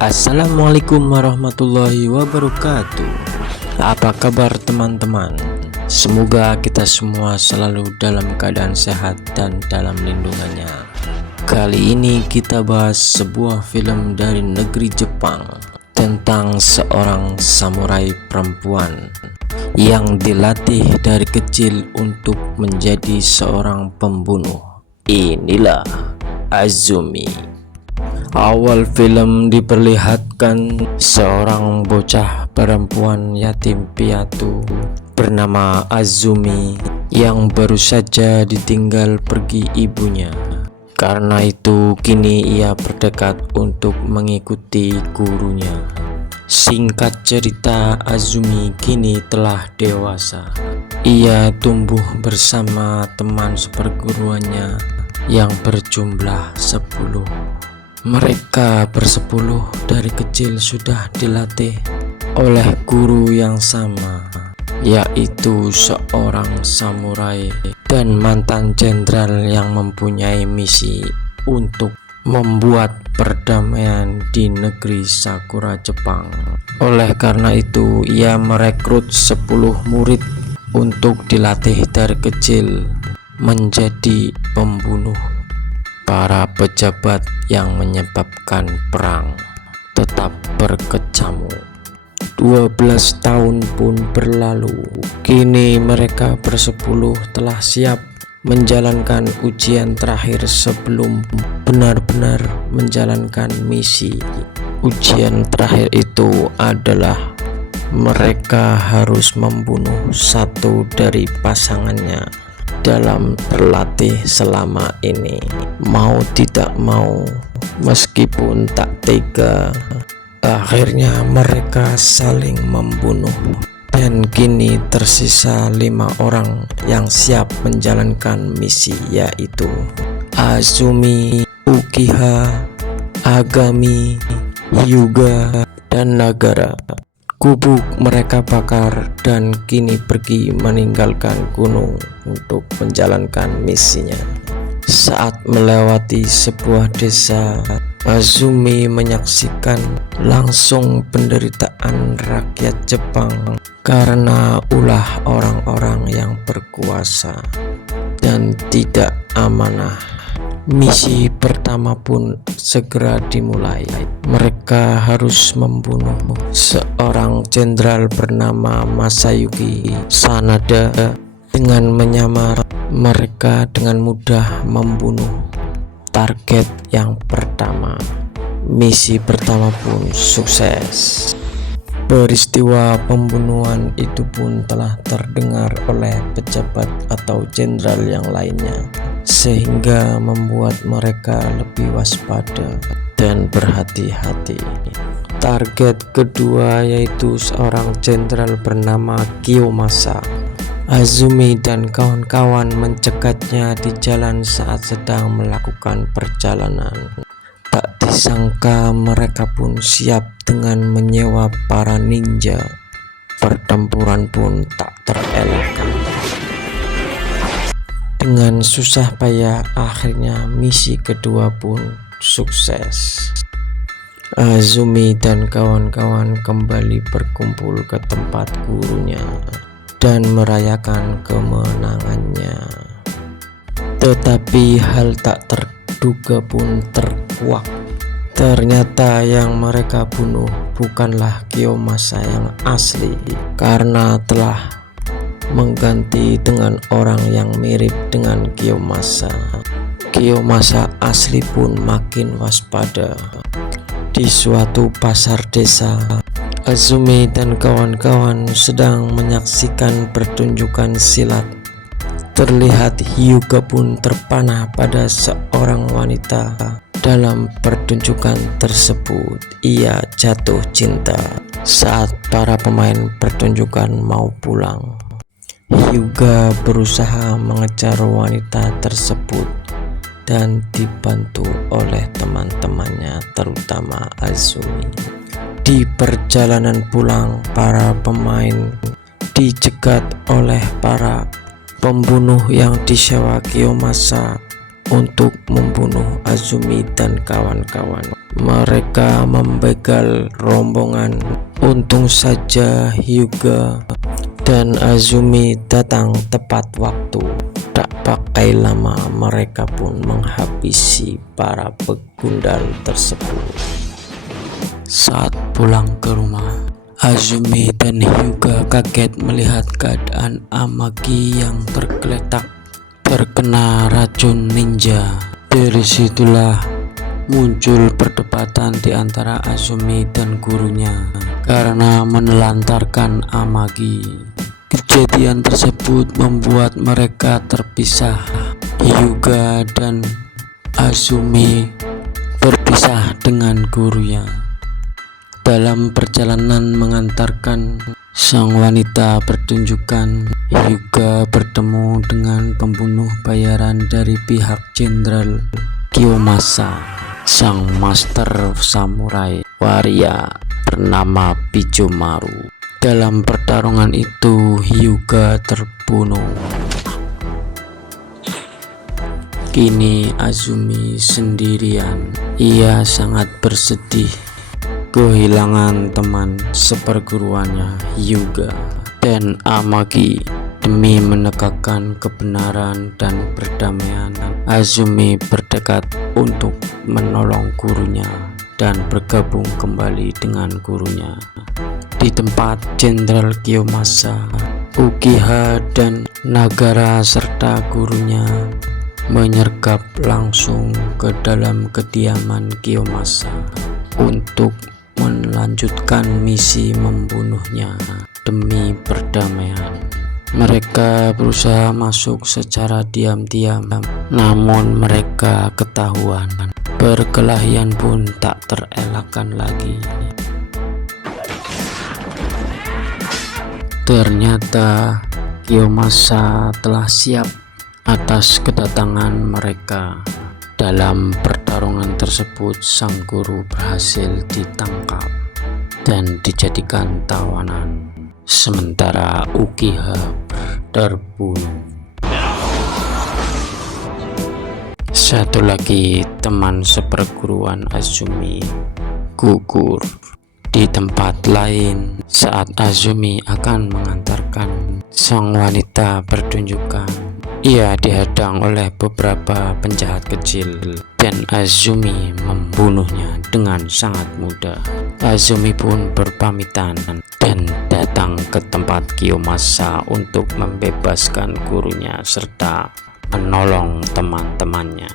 Assalamualaikum warahmatullahi wabarakatuh. Apa kabar teman-teman? Semoga kita semua selalu dalam keadaan sehat dan dalam lindungannya. Kali ini kita bahas sebuah film dari negeri Jepang tentang seorang samurai perempuan yang dilatih dari kecil untuk menjadi seorang pembunuh. Inilah Azumi. Awal film diperlihatkan seorang bocah perempuan yatim piatu bernama Azumi yang baru saja ditinggal pergi ibunya. Karena itu kini ia bertekad untuk mengikuti gurunya. Singkat cerita, Azumi kini telah dewasa. Ia tumbuh bersama teman seperguruannya yang berjumlah 10. Mereka bersepuluh dari kecil sudah dilatih oleh guru yang sama, yaitu seorang samurai dan mantan jenderal yang mempunyai misi untuk membuat perdamaian di negeri Sakura Jepang. Oleh karena itu ia merekrut 10 murid untuk dilatih dari kecil menjadi pembunuh. Para pejabat yang menyebabkan perang tetap berkecamuk. 12 tahun pun berlalu. Kini mereka bersepuluh telah siap menjalankan ujian terakhir sebelum benar-benar menjalankan misi. Ujian terakhir itu adalah mereka harus membunuh satu dari pasangannya dalam berlatih selama ini. Mau tidak mau, meskipun tak tega, akhirnya mereka saling membunuh. Dan kini tersisa 5 orang yang siap menjalankan misi, yaitu Azumi, Uchiha, Agami, Hyuga, dan Nagara. Gubuk mereka bakar dan kini pergi meninggalkan gunung untuk menjalankan misinya. Saat melewati sebuah desa, Azumi menyaksikan langsung penderitaan rakyat Jepang karena ulah orang-orang yang berkuasa dan tidak amanah. Misi pertama pun segera dimulai. Mereka harus membunuh seorang jenderal bernama Masayuki Sanada. Dengan menyamar, mereka dengan mudah membunuh target yang pertama. Misi pertama pun sukses. Peristiwa pembunuhan itu pun telah terdengar oleh pejabat atau jenderal yang lainnya, sehingga membuat mereka lebih waspada dan berhati-hati. Target kedua yaitu seorang jenderal bernama Kiyomasa. Azumi dan kawan-kawan mencegatnya di jalan saat sedang melakukan perjalanan. Tak disangka mereka pun siap dengan menyewa para ninja. Pertempuran pun tak terelakkan. Dengan susah payah akhirnya misi kedua pun sukses. Azumi dan kawan-kawan kembali berkumpul ke tempat gurunya dan merayakan kemenangannya. Tetapi hal tak terduga pun terkuak. Ternyata yang mereka bunuh bukanlah Kiyomasa yang asli, karena telah mengganti dengan orang yang mirip dengan Kiyomasa. Kiyomasa asli pun makin waspada. Di suatu pasar desa, Azumi dan kawan-kawan sedang menyaksikan pertunjukan silat. Terlihat Hyuga pun terpanah pada seorang wanita. Dalam pertunjukan tersebut, ia jatuh cinta. Saat para pemain pertunjukan mau pulang, Hyuga berusaha mengejar wanita tersebut dan dibantu oleh teman-temannya, terutama Azumi. Di perjalanan pulang, para pemain dicegat oleh para pembunuh yang disewa Kiyomasa untuk membunuh Azumi dan kawan-kawan. mereka membegal rombongan. Untung saja Hyuga dan Azumi datang tepat waktu. Tak pakai lama mereka pun menghabisi para begundal tersebut. Saat pulang ke rumah, Azumi dan Hyuga kaget melihat keadaan Amagi yang tergeletak terkena racun ninja. Dari situlah muncul perdebatan di antara Azumi dan gurunya karena menelantarkan Amagi. Kejadian tersebut membuat mereka terpisah. Hyuga dan Azumi berpisah dengan gurunya. Dalam perjalanan mengantarkan sang wanita pertunjukan, Hyuga bertemu dengan pembunuh bayaran dari pihak Jenderal Kiyomasa, sang master samurai waria bernama Bijomaru. Dalam pertarungan itu, Hyuga terbunuh. Kini Azumi sendirian. Ia sangat bersedih kehilangan teman seperguruannya Hyuga dan Amagi. Demi menegakkan kebenaran dan perdamaian, Azumi bertekad untuk menolong gurunya dan bergabung kembali dengan gurunya. Di tempat Jenderal Kiyomasa, Uchiha dan Nagara serta gurunya menyergap langsung ke dalam kediaman Kiyomasa untuk melanjutkan misi membunuhnya demi perdamaian. Mereka berusaha masuk secara diam-diam, namun mereka ketahuan. Perkelahian pun tak terelakkan lagi. Ternyata Kiyomasa telah siap atas kedatangan mereka. Dalam pertarungan tersebut, sang guru berhasil ditangkap dan dijadikan tawanan, sementara Uchiha terbunuh. Satu lagi teman seperguruan Azumi gugur. Di tempat lain, saat Azumi akan mengantarkan sang wanita pertunjukan, ia dihadang oleh beberapa penjahat kecil dan Azumi membunuhnya dengan sangat mudah. Azumi pun berpamitan dan datang ke tempat Kiyomasa untuk membebaskan gurunya serta menolong teman-temannya.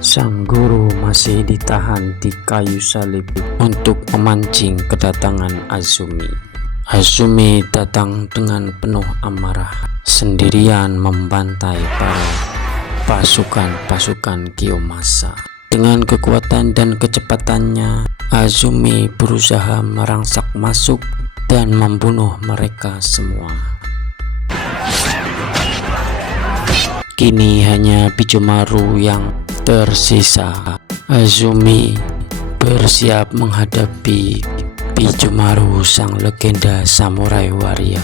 Sang guru masih ditahan di kayu salib untuk memancing kedatangan Azumi. Azumi datang dengan penuh amarah, sendirian membantai para pasukan-pasukan Kiyomasa. Dengan kekuatan dan kecepatannya, Azumi berusaha merangsak masuk dan membunuh mereka semua. Kini hanya Bijomaru yang tersisa. Azumi bersiap menghadapi Bijomaru, sang legenda samurai waria.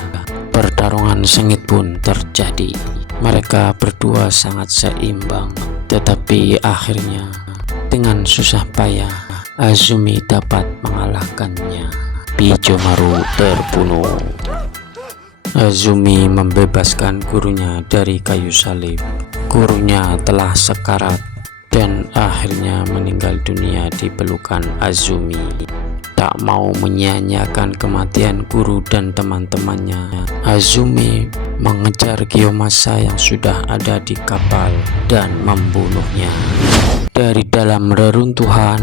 Pertarungan sengit pun terjadi. Mereka berdua sangat seimbang, tetapi akhirnya dengan susah payah Azumi dapat mengalahkannya. Bijomaru terbunuh. Azumi membebaskan gurunya dari kayu salib. Gurunya telah sekarat dan akhirnya meninggal dunia di pelukan Azumi. Tak mau menyia-nyiakan kematian guru dan teman-temannya, Azumi mengejar Kiyomasa yang sudah ada di kapal dan membunuhnya. Dari dalam reruntuhan,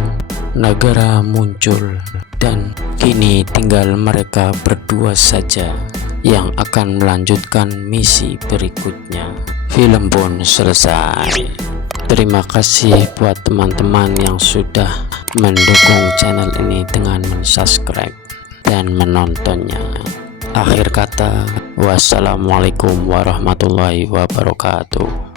Nagara muncul dan kini tinggal mereka berdua saja yang akan melanjutkan misi berikutnya. Film pun selesai. Terima kasih buat teman-teman yang sudah mendukung channel ini dengan subscribe dan menontonnya. Akhir kata, wassalamualaikum warahmatullahi wabarakatuh.